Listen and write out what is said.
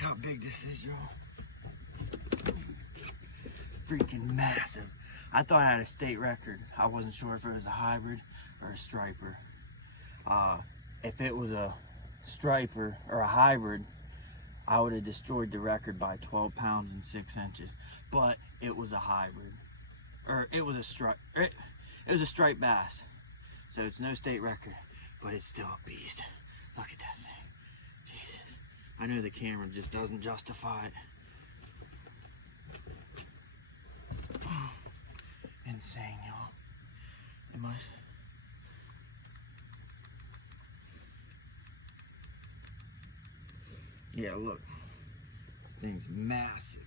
Look how big this is, y'all. Freaking massive. I thought I had a state record. I wasn't sure if it was a hybrid or a striper. If it was a striper or a hybrid, I would have destroyed the record by 12 pounds and 6 inches. But it was a hybrid. Or it was a stripe. It was a striped bass. So it's no state record, but it's still a beast. Look at that thing. Jesus. I know the camera just doesn't justify it. Insane, y'all. It must. Yeah, look. This thing's massive.